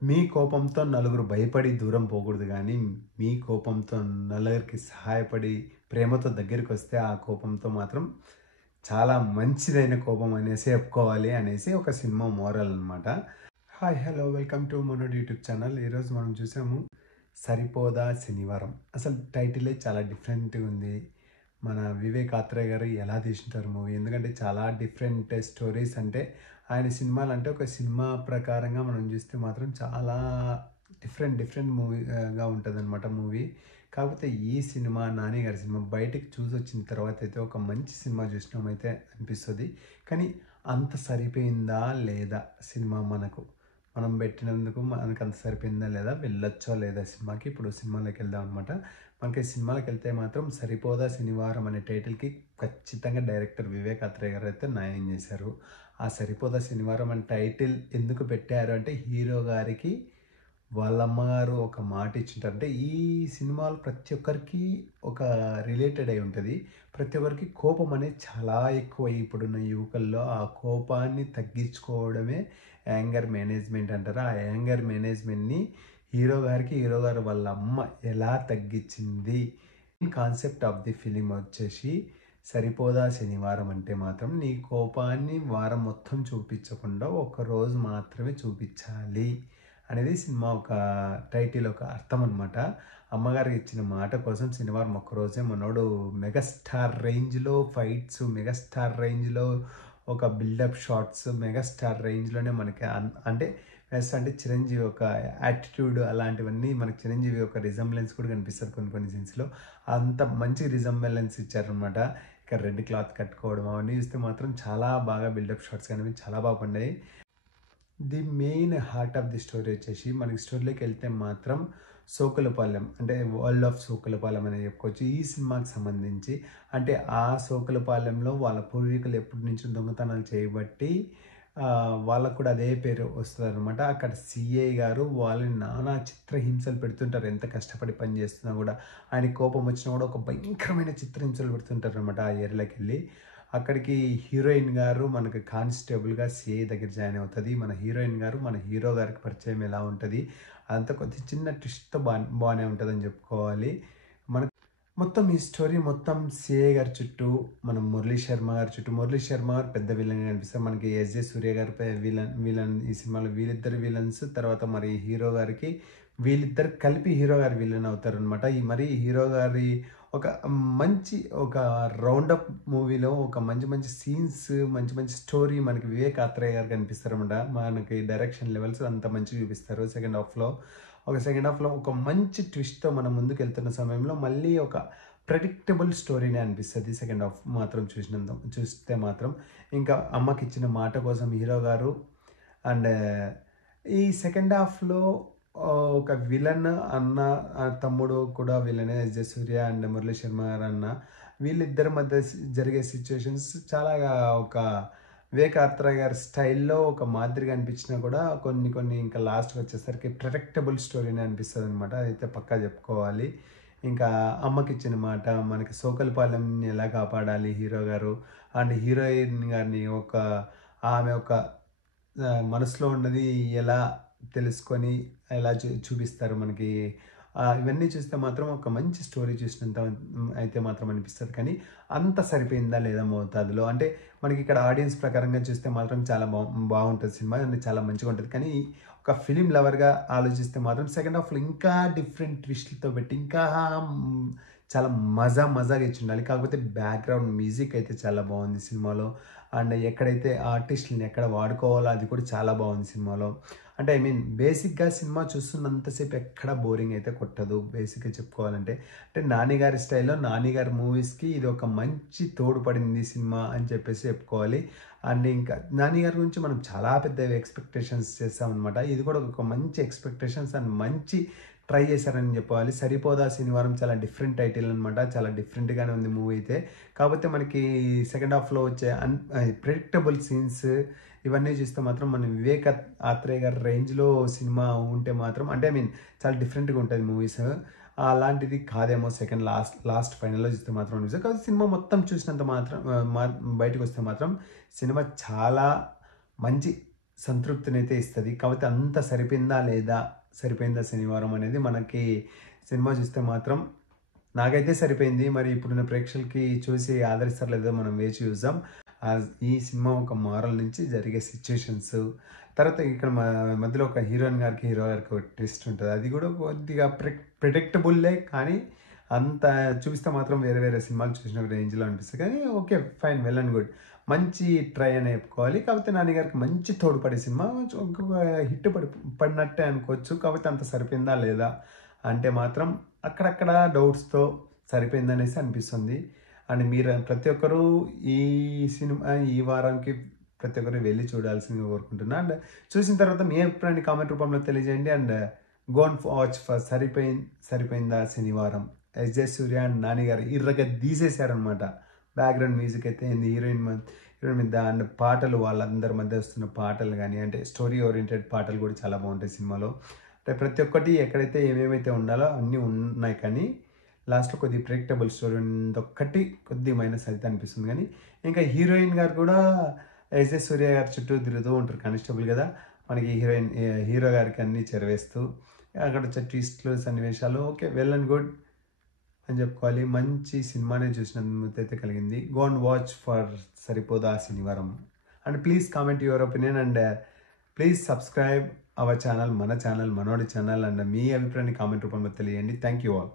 మీ కోపంతో నలుగురు భయపడి దూరం పోకూడదు గానీ, మీ కోపంతో నలుగురికి సహాయపడి, ప్రేమతో దగ్గరికొస్తే ఆ కోపంతో మాత్రం చాలా మంచిదైన కోపం అనేసి చెప్పుకోవాలి అనేసి ఒక సినిమా మోరల్ అనమాట. Hi! Hello! Welcome to Manodi YouTube channel. ఈరోజు మనం చూసాము 'సరిపోదా శనివారం'. అసలు టైటిలే చాలా డిఫరెంట్‌గా ఉంది. మన వివేక్ ఆత్రేయ గారు ఎలా తీసింటారు మూవీ. ఎందుకంటే చాలా డిఫరెంట్ స్టోరీస్ అంటే ఆయన సినిమాలంటే ఒక సినిమా ప్రకారంగా మనం చూస్తే మాత్రం చాలా డిఫరెంట్ గా ఉంటదనమాట మూవీ. కాకపోతే ఈ సినిమా 'నాని' గారి సినిమా బయటికి చూసొచ్చిన తర్వాత అయితే ఒక మంచి సినిమా చూసినామైతే అనిపిస్తది. కానీ అంత సరిపోయిందా లేదా సినిమా మనకు? మనం పెట్టినందుకు మనకంత సరిపోయిందా లేదా? వెళ్ళొచ్చా లేదా సినిమాకి? ఇప్పుడు సినిమాలోకెళ్దాం అనమాట. మనకి సినిమాలకెళ్తే మాత్రం 'సరిపోదా శనివారం' అనే టైటిల్‌కి ఖచ్చితంగా డైరెక్టర్ వివేక్ ఆత్రేయ గారైతే న్యాయం చేశారు. ఆ 'సరిపోదా శనివారం' అనే టైటిల్ ఎందుకు పెట్టారు అంటే హీరో గారికి వాళ్ళ అమ్మగారు ఒక మాట ఇచ్చింటారు. అంటే ఈ సినిమాలు ప్రతి ఒక్కరికి ఒక రిలేటెడ్ అయి ఉంటది. ప్రతి ఒక్కరికి కోపం అనేది చాలా ఎక్కువ ఇప్పుడున్న యువకుల్లో. ఆ కోపాన్ని తగ్గించుకోవడమే యాంగర్ మేనేజ్మెంట్ అంటారు. ఆ యాంగర్ మేనేజ్మెంట్‌ని హీరో గారు వాళ్ళ అమ్మ ఎలా తగ్గించింది. కాన్సెప్ట్ ఆఫ్ ది ఫిల్మ్ వచ్చేసి సరిపోదా శనివారం అంటే మాత్రం నీ కోపాన్ని వారం మొత్తం చూపించకుండా ఒక్కరోజు మాత్రమే చూపించాలి అనేది సినిమా ఒక టైటిల్ ఒక అర్థం అనమాట. అమ్మగారికి ఇచ్చిన మాట కోసం శనివారం ఒక్కరోజే మనోడు మెగాస్టార్ రేంజ్‌లో ఫైట్స్, మెగాస్టార్ రేంజ్‌లో ఒక బిల్డప్ షాట్స్, మెగాస్టార్ రేంజ్‌లోనే మనకి అంటే మెగాస్టార్ అంటే చిరంజీవి ఒక యాటిట్యూడ్ అలాంటివన్నీ మనకి చిరంజీవి ఒక రిజంబ్లెన్స్ కూడా కనిపిస్తది కొన్ని కొన్ని సీన్స్‌లో. అంత మంచి రిజంబ్లెన్స్ ఇచ్చారనమాట. ఇక రెడ్ క్లాత్ కట్టుకోవడం అవన్నీ చూస్తే మాత్రం చాలా బాగా బిల్డప్ షాట్స్ గానివి చాలా బాగా పండాయి. The main heart of the story వచ్చేసి మనకి స్టోరీలోకి వెళ్తే మాత్రం సోకులపాలెం అంటే వరల్డ్ ఆఫ్ సోకులపాలెం అని చెప్పుకోవచ్చు ఈ సినిమాకి సంబంధించి. అంటే ఆ సోకులపాలెంలో వాళ్ళ పూర్వీకులు ఎప్పటి నుంచో దొంగతనాలు చేయబట్టి వాళ్ళకు కూడా అదే పేరు వస్తుందన్నమాట. అక్కడ సిఐ గారు వాళ్ళని నానా చిత్రహింసలు పెడుతుంటారు. ఎంత కష్టపడి పని చేస్తున్నా కూడా ఆయనకి కోపం వచ్చినా కూడా ఒక భయంకరమైన చిత్రహింసలు పెడుతుంటారు అనమాట ఆ ఏరియాలోకి వెళ్ళి. అక్కడికి హీరోయిన్ గారు మనకి కానిస్టేబుల్‌గా సీఐ దగ్గర జాయిన్ అవుతది. మన హీరోయిన్ గారు మన హీరో గారికి పరిచయం ఎలా ఉంటది. అదంతా కొద్ది చిన్న ట్విస్ట్‌తో బానే ఉంటదని చెప్పుకోవాలి. మనకు మొత్తం ఈ స్టోరీ మొత్తం సీఐ గారి చుట్టూ, మనం మురళీ శర్మ గారి చుట్టూ, మురళీ శర్మ గారు పెద్ద విలన్‌గా కనిపిస్తారు. మనకి ఎస్‌జే సూర్య గారి విలన్ విలన్ ఈ సినిమాలో వీళ్ళిద్దరు విలన్స్. తర్వాత మరి హీరో గారికి వీళ్ళిద్దరు కలిపి హీరో గారు విలన్ అవుతారనమాట. ఈ మరి హీరో గారి ఒక మంచి ఒక రౌండప్ మూవీలో ఒక మంచి మంచి సీన్స్, మంచి మంచి స్టోరీ మనకి వివేక్ ఆత్రేయ గారు కనిపిస్తారనమాట. మనకి డైరెక్షన్ లెవెల్స్ అంత మంచిగా చూపిస్తారు సెకండ్ హాఫ్‌లో ఒక మంచి ట్విస్ట్‌తో మనం ముందుకెళ్తున్న సమయంలో మళ్ళీ ఒక ప్రెడిక్టబుల్ స్టోరీనే అనిపిస్తది. సెకండ్ హాఫ్ మాత్రం చూస్తే మాత్రం. ఇంకా అమ్మకిచ్చిన మాట కోసం హీరో గారు అండ్ ఈ సెకండ్ హాఫ్‌లో ఒక విలన్ అన్న తమ్ముడు కూడా విలనే 'S J Surya' and 'Murali Sharma' గారన్న వీళ్ళిద్దరి మధ్య జరిగే సిట్యుయేషన్స్ చాలా ఒక వివేక్ ఆత్రేయ గారి స్టైల్‌లో ఒక మాదిరిగా అనిపించినా కూడా కొన్ని కొన్ని ఇంకా లాస్ట్‌కి వచ్చేసరికి ప్రెడిక్టబుల్ స్టోరీనే అనిపిస్తదనమాట. అదైతే పక్కా చెప్పుకోవాలి. ఇంకా అమ్మకిచ్చిన మాట మనకి సోకలపాలెంని ఎలా కాపాడాలి హీరో గారు అండ్ హీరోయిన్ గారిని ఆమె ఒక మనసులో ఉన్నది ఎలా తెలుసుకొని ఎలా చూపిస్తారు మనకి. ఇవన్నీ చూస్తే మాత్రం ఒక మంచి స్టోరీ చూసినంత అయితే మాత్రం అనిపిస్తది. కానీ అంత సరిపోయిందా లేదా మోతాదులో అంటే మనకి ఇక్కడ ఆడియన్స్ ప్రకారంగా చూస్తే మాత్రం చాలా బావుంటది సినిమా. అండ్ చాలా మంచిగా ఉంటది. కానీ ఒక ఫిల్మ్ లవర్‌గా ఆలోచిస్తే మాత్రం సెకండ్ హాఫ్‌లో ఇంకా డిఫరెంట్ ట్విస్ట్‌లతో పెట్టి ఇంకా చాలా మజాగా ఇచ్చుండాలి. కాకపోతే బ్యాక్‌గ్రౌండ్ మ్యూజిక్ అయితే చాలా బావుంది సినిమాలో. అండ్ ఎక్కడైతే ఆర్టిస్ట్‌లని ఎక్కడ వాడుకోవాలో అది కూడా చాలా బావుంది సినిమాలో. అంటే ఐ మీన్ బేసిక్‌గా సినిమా చూస్తున్నంత సేపు ఎక్కడ బోరింగ్ అయితే కొట్టదు. బేసిక్‌గా చెప్పుకోవాలంటే. అంటే 'నాని' గారి స్టైల్‌లో 'నాని' గారి మూవీస్‌కి ఇది ఒక మంచి తోడ్పడింది సినిమా అని చెప్పేసి చెప్పుకోవాలి. అండ్ ఇంకా 'నాని' గారి గురించి మనం చాలా పెద్ద ఎక్స్‌పెక్టేషన్స్ చేసామనమాట. ఇది కూడా ఒక మంచి ఎక్స్‌పెక్టేషన్స్ అండ్ మంచి ట్రై చేశారని చెప్పాలి. 'సరిపోదా శనివారం' చాలా డిఫరెంట్ టైటిల్ అనమాట. చాలా డిఫరెంట్‌గానే ఉంది మూవీ అయితే. కాకపోతే మనకి సెకండ్ హాఫ్‌లో వచ్చే ప్రెడిక్టబుల్ సీన్స్ ఇవన్నీ చూస్తే మాత్రం మన వివేక్ ఆత్రేయ గారి రేంజ్‌లో సినిమా ఉంటే మాత్రం అంటే ఐ మీన్ చాలా డిఫరెంట్‌గా ఉంటది మూవీస్. అలాంటిది కాదేమో లాస్ట్ ఫైనల్‌లో చూస్తే మాత్రం నిజం. కాకపోతే సినిమా మొత్తం చూసినంత మాత్రం బయటకొస్తే మాత్రం సినిమా చాలా మంచి సంతృప్తినైతే ఇస్తది. కాకపోతే అంత సరిపోయిందా లేదా? సరిపోయిందా శనివారం అనేది మనకి సినిమా చూస్తే మాత్రం నాకైతే సరిపోయింది. మరి ఇప్పుడున్న ప్రేక్షకులకి చూసి ఆదరిస్తారో లేదో మనం వేచి చూద్దాం. ఈ సినిమా ఒక మోరల్ నుంచి జరిగే సిట్యుయేషన్స్, తర్వాత ఇక్కడ మధ్యలో ఒక హీరోయిన్ గారికి, హీరో గారికి ఒక ట్విస్ట్ ఉంటది. అది కూడా కొద్దిగా ప్రిడిక్టబుల్లే కానీ అంత చూపిస్తే మాత్రం వేరే వేరే సినిమాలు చూసిన రేంజ్‌లో అనిపిస్తది. కానీ okay. Fine. Well and good. మంచి ట్రై అని చెప్పుకోవాలి. కాకపోతే 'నాని' గారికి మంచి తోడ్పడే సినిమా. ఇంకొక హిట్ పడినట్టే అనుకోవచ్చు. కాకపోతే అంత సరిపోయిందా లేదా అంటే మాత్రం అక్కడక్కడ డౌట్స్‌తో సరిపోయిందనేసి అనిపిస్తుంది. అండ్ మీరు ప్రతి ఒక్కరు ఈ సినిమా ఈ వారానికి ప్రతి ఒక్కరు వెళ్లి చూడాల్సిందిగా కోరుకుంటున్నా. అండ్ చూసిన తర్వాత మీ అభిప్రాయాన్ని కామెంట్ రూపంలో తెలియజేయండి. And go and watch for సరిపోయిందా శనివారం. ఎస్.జె. సూర్య అండ్ 'నాని' గారు ఇర్రగా తీసేశారనమాట. బ్యాక్‌గ్రౌండ్ మ్యూజిక్ అయితే ఏంది, హీరోయిన్ మీద అండ్ పాటలు, వాళ్ళందరి మధ్య వస్తున్న పాటలు కానీ, అంటే స్టోరీ ఓరియంటెడ్ పాటలు కూడా చాలా బాగుంటాయి సినిమాలో. అంటే ప్రతి ఒక్కటి ఎక్కడైతే ఏమేమైతే ఉండాలో అన్నీ ఉన్నాయి, కానీ లాస్ట్‌లో కొద్దిగా ప్రెడిక్టబుల్ స్టోరీ ఒక్కటి కొద్దిగా మైనస్ అయితే అనిపిస్తుంది. కానీ ఇంకా హీరోయిన్ గారు కూడా ఎస్.జె. సూర్య గారి చుట్టూ తిరుగుతూ ఉంటారు. కానిస్టేబుల్ కదా, మనకి హీరో గారికి అన్నీ చెరవేస్తూ అక్కడ వచ్చే ట్విస్ట్లు, సన్నివేశాలు ఓకే. వెల్ అండ్ గుడ్ అని చెప్పుకోవాలి. మంచి సినిమానే చూసినంత అయితే కలిగింది. గో అండ్ వాచ్ ఫర్ సరిపోదా శనివారం. And please comment your opinion and please subscribe our channel, మన ఛానల్, మనోడి ఛానల్. అండ్ మీ అభిప్రాయాన్ని కామెంట్ రూపంలో తెలియండి. Thank you all.